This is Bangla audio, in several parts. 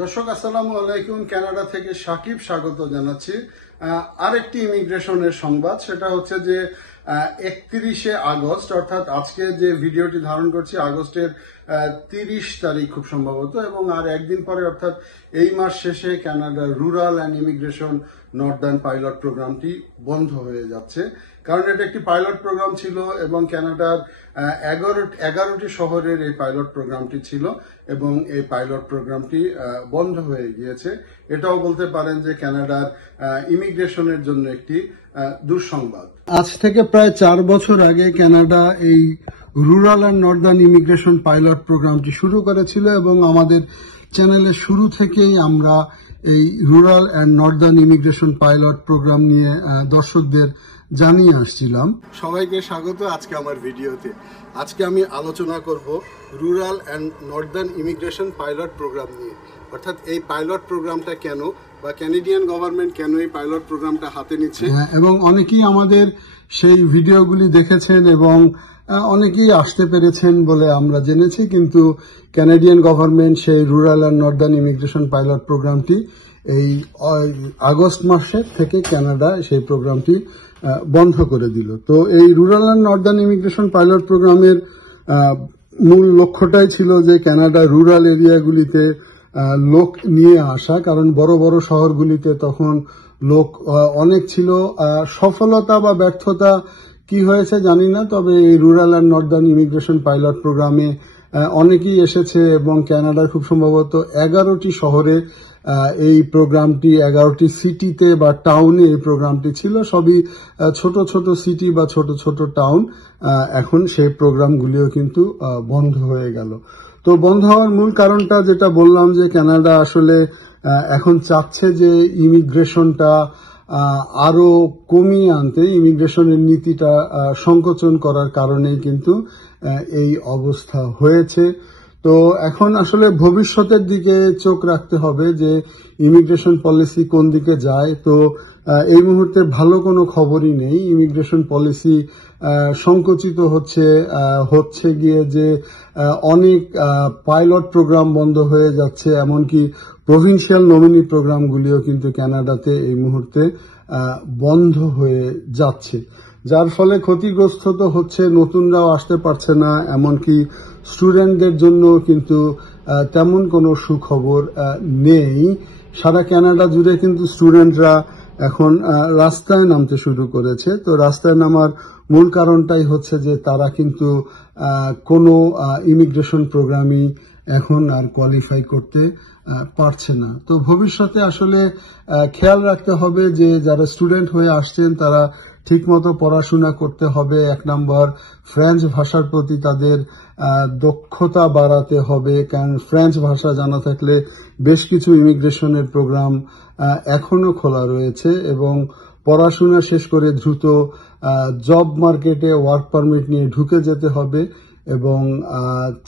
দর্শক আসসালামু আলাইকুম। কানাডা থেকে সাকিব স্বাগত জানাচ্ছি। আরেকটি ইমিগ্রেশনের সংবাদ, সেটা হচ্ছে যে 31শে আগস্ট অর্থাৎ আজকে যে ভিডিওটি ধারণ করছি আগস্টের 30 তারিখ খুব সম্ভবত, এবং আর একদিন পরে অর্থাৎ এই মাস শেষে কানাডার rural and immigration Northern pilot প্রোগ্রামটি বন্ধ হয়ে যাচ্ছে। কারণ এটা একটি পাইলট প্রোগ্রাম ছিল এবং কানাডার 11টি শহরের এই পাইলট প্রোগ্রামটি ছিল এবং এই পাইলট প্রোগ্রামটি বন্ধ হয়ে গিয়েছে। এটাও বলতে পারেন যে কানাডার ইমিগ্রেশনের জন্য একটি দুঃসংবাদ। আজ থেকে প্রায় 4 বছর আগে কানাডা এই rural and northern immigration pilot প্রোগ্রামটি শুরু করেছিল এবং আমাদের চ্যানেলের শুরু থেকেই আমরা এই rural and northern immigration pilot program নিয়ে দর্শকদের জানিয়ে আসছিলাম। সবাইকে স্বাগত আজকে আমার ভিডিওতে। আজকে আমি আলোচনা করব rural and northern immigration pilot program নিয়ে, অর্থাৎ এই পাইলট প্রোগ্রামটা কেন বা ক্যানাডিয়ান গভর্নমেন্ট কেন এই পাইলট প্রোগ্রামটা হাতে নিচ্ছে, এবং অনেকেই আমাদের সেই ভিডিওগুলি দেখেছেন এবং অনেকেই আসতে পেরেছেন বলে আমরা জেনেছি, কিন্তু ক্যানাডিয়ান গভর্নমেন্ট সেই rural and northern immigration pilot প্রোগ্রামটি এই আগস্ট মাসের থেকে কানাডা সেই প্রোগ্রামটি বন্ধ করে দিল। তো এই rural and northern immigration pilot প্রোগ্রামের মূল লক্ষ্যটাই ছিল যে কানাডা রুরাল এরিয়াগুলিতে লোক নিয়ে আসা, কারণ বড় বড় শহরগুলিতে তখন লোক অনেক ছিল। সফলতা বা ব্যর্থতা কি হয়েছে জানি না, তবে এই rural and northern immigration pilot প্রোগ্রামে অনেকেই এসেছে এবং কানাডার খুব সম্ভবত 11টি শহরে এই প্রোগ্রামটি, 11টি সিটিতে বা টাউনে এই প্রোগ্রামটি ছিল। সবই ছোট ছোট সিটি বা ছোট ছোট টাউন। এখন সেই প্রোগ্রামগুলিও কিন্তু বন্ধ হয়ে গেল। তো বন্ধ হওয়ার মূল কারণটা যেটা বললাম, যে কানাডা আসলে এখন চাচ্ছে যে ইমিগ্রেশনটা আরো কমিয়ে আনতে, ইমিগ্রেশনের নীতিটা সংকোচন করার কারণেই কিন্তু এই অবস্থা হয়েছে। তো এখন আসলে ভবিষ্যতের দিকে চোখ রাখতে হবে যে ইমিগ্রেশন পলিসি কোন দিকে যায়। তো এই মুহূর্তে ভালো কোনো খবরই নেই। ইমিগ্রেশন পলিসি সংকুচিত হচ্ছে গিয়ে যে অনেক পাইলট প্রোগ্রাম বন্ধ হয়ে যাচ্ছে, এমনকি প্রভিন্সিয়াল নমিনি প্রোগ্রামগুলিও কিন্তু কানাডাতে এই মুহূর্তে বন্ধ হয়ে যাচ্ছে, যার ফলে ক্ষতিগ্রস্ত তো হচ্ছে, নতুনরাও আসতে পারছে না, এমনকি স্টুডেন্টদের জন্য কিন্তু তেমন কোনো সুখবর নেই। সারা কানাডা জুড়ে কিন্তু স্টুডেন্টরা এখন রাস্তায় নামতে শুরু করেছে। তো রাস্তায় নামার মূল কারণটাই হচ্ছে যে তারা কিন্তু কোনো ইমিগ্রেশন প্রোগ্রামই এখন আর কোয়ালিফাই করতে পারছে না। তো ভবিষ্যতে আসলে খেয়াল রাখতে হবে যে যারা স্টুডেন্ট হয়ে আসছেন তারা ঠিকমতো পড়াশোনা করতে হবে। 1 নম্বর, ফ্রেঞ্চ ভাষার প্রতি তাদের দক্ষতা বাড়াতে হবে, কারণ ফ্রেঞ্চ ভাষা জানা থাকলে বেশ কিছু ইমিগ্রেশনের প্রোগ্রাম এখনো খোলা রয়েছে এবং পড়াশোনা শেষ করে দ্রুত জব মার্কেটে ওয়ার্ক পারমিট নিয়ে ঢুকে যেতে হবে এবং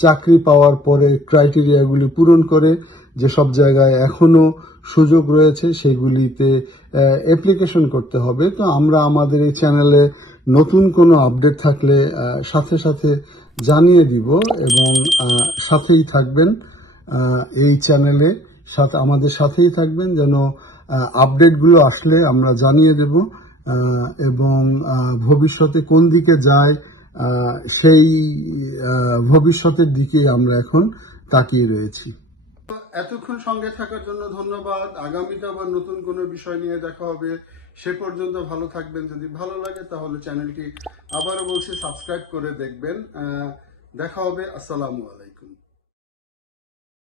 চাকরি পাওয়ার পরে ক্রাইটেরিয়াগুলি পূরণ করে যেসব জায়গায় এখনো সুযোগ রয়েছে সেগুলিতে অ্যাপ্লিকেশন করতে হবে। তো আমরা আমাদের এই চ্যানেলে নতুন কোনো আপডেট থাকলে সাথে সাথে জানিয়ে দিব এবং সাথেই থাকবেন এই চ্যানেলে, আমাদের সাথেই থাকবেন যেন আপডেটগুলো আসলে আমরা জানিয়ে দেব এবং ভবিষ্যতে কোন দিকে যায় সেই ভবিষ্যতের দিকে আমরা এখন তাকিয়ে রয়েছি। এতক্ষণ সঙ্গে থাকার জন্য ধন্যবাদ। আগামীতে আবার নতুন কোনো বিষয় নিয়ে দেখা হবে। সে পর্যন্ত ভালো থাকবেন। যদি ভালো লাগে তাহলে চ্যানেলটি আবারও বলছি সাবস্ক্রাইব করে দেখবেন। দেখা হবে। আসসালামু আলাইকুম।